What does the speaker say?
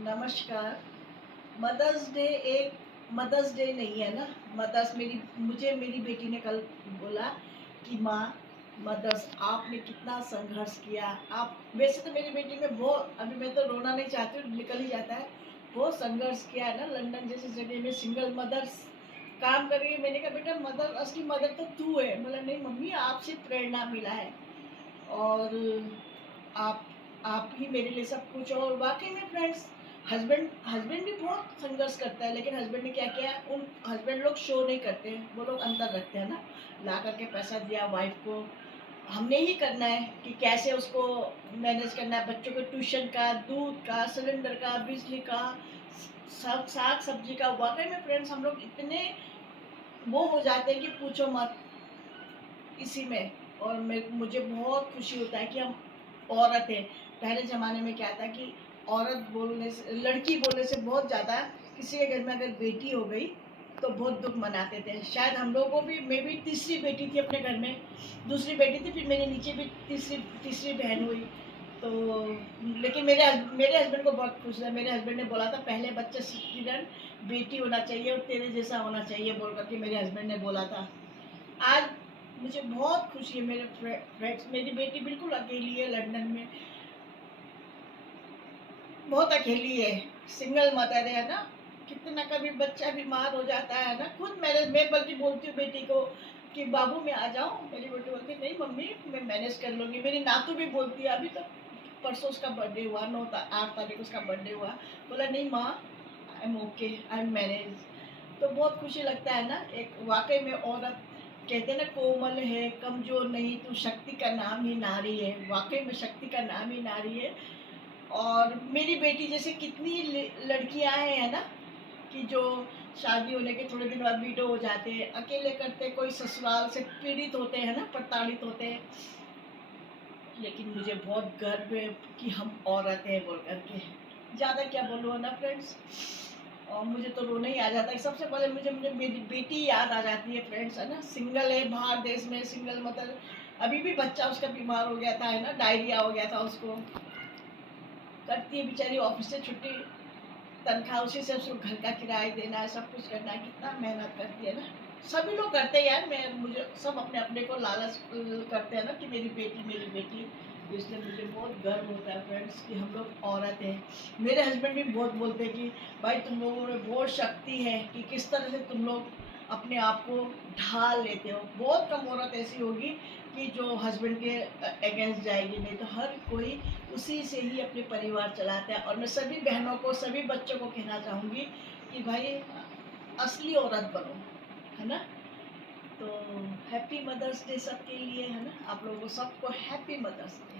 नमस्कार। Mother's day एक mother's day नहीं है ना। मुझे मेरी बेटी ने कल बोला कि माँ, मदर्स आपने कितना संघर्ष किया। आप वैसे तो मेरी बेटी में बहुत, अभी मैं तो रोना नहीं चाहती हूँ, निकल ही जाता है। बहुत संघर्ष किया है ना, लंदन जैसी जगह में सिंगल मदर्स काम कर रही है। मैंने कहा बेटा, मदर, असली मदर तो तू है। बोला नहीं मम्मी, आपसे प्रेरणा मिला है और आप आप ही मेरे लिए सब कुछ। और वाकई में फ्रेंड्स, हस्बैंड हस्बैंड भी बहुत संघर्ष करता है, लेकिन हस्बैंड ने क्या किया, उन हस्बैंड लोग शो नहीं करते हैं, वो लोग अंदर रखते हैं ना। ला करके पैसा दिया वाइफ को, हमने ही करना है कि कैसे उसको मैनेज करना है, बच्चों के ट्यूशन का, दूध का, सिलेंडर का, बिजली का, सब साग सब्जी का। वाकई में फ्रेंड्स, हम लोग इतने वो हो जाते हैं कि पूछो मत इसी में। और मुझे बहुत खुशी होता है कि हम औरत है। पहले ज़माने में क्या था कि औरत बोलने से, लड़की बोलने से बहुत ज़्यादा, किसी के घर में अगर बेटी हो गई तो बहुत दुख मनाते थे। शायद हम लोगों को भी, मैं भी तीसरी बेटी थी अपने घर में, दूसरी बेटी थी, फिर मेरे नीचे भी तीसरी तीसरी बहन हुई। तो लेकिन मेरे हस्बैंड को बहुत खुश था। मेरे हस्बैंड ने बोला था पहले बच्चा किरण बेटी होना चाहिए और तेरे जैसा होना चाहिए, बोल करके मेरे हस्बैंड ने बोला था। आज मुझे बहुत खुशी है। मेरे फ्रेंड्स, मेरी बेटी बिल्कुल अकेली है लंदन में, बहुत अकेली है, सिंगल मदर है ना। कितना कभी बच्चा बीमार हो जाता है ना, खुद मैं बल्कि बोलती हूँ बेटी को कि बाबू मैं आ जाऊँ, मेरी बेटी बोलती नहीं मम्मी मैं मैनेज कर लूँगी। मेरी नातू भी बोलती है, अभी तो परसों उसका बर्थडे हुआ, 8 तारीख उसका बर्थडे हुआ, बोला नहीं माँ, I am okay, I am manage. तो बहुत खुशी लगता है ना। एक वाकई में औरत, कहते हैं ना, कोमल है, कमजोर नहीं, तू शक्ति का नाम ही नारी है। वाकई में शक्ति का नाम ही नारी है। और मेरी बेटी जैसे कितनी लड़कियां हैं ना, कि जो शादी होने के थोड़े दिन बाद विडो हो जाते हैं, अकेले करते, कोई ससुराल से पीड़ित होते हैं ना, प्रताड़ित होते हैं। लेकिन मुझे बहुत गर्व है कि हम औरत हैं बोल करके। ज़्यादा क्या बोलूँ ना फ्रेंड्स, और मुझे तो रोना ही आ जाता है। सबसे पहले मुझे मुझे मेरी बेटी याद आ जाती है फ्रेंड्स, है ना। सिंगल है, बाहर देश में सिंगल, मतलब अभी भी बच्चा उसका बीमार हो गया था, है ना, डायरिया हो गया था उसको। करती है बेचारी ऑफिस से छुट्टी, तनख्वाह उसी से उसको घर का किराया देना है, सब कुछ करना है, कितना मेहनत करती है ना। सभी लोग करते हैं यार, मैं मुझे सब अपने अपने को लालच करते हैं ना कि मेरी बेटी मेरी बेटी। इसलिए मुझे बहुत गर्व होता है फ्रेंड्स कि हम लोग औरत हैं। मेरे हस्बैंड भी बहुत बोलते हैं कि भाई तुम लोगों में बहुत शक्ति है, कि किस तरह से तुम लोग अपने आप को ढाल लेते हो। बहुत कम औरत ऐसी होगी कि जो हस्बैंड के अगेंस्ट जाएगी, नहीं तो हर कोई उसी से ही अपने परिवार चलाता है। और मैं सभी बहनों को, सभी बच्चों को कहना चाहूँगी कि भाई असली औरत बनो, है ना। तो हैप्पी मदर्स डे सबके लिए, है ना। आप लोगों को सबको हैप्पी मदर्स डे।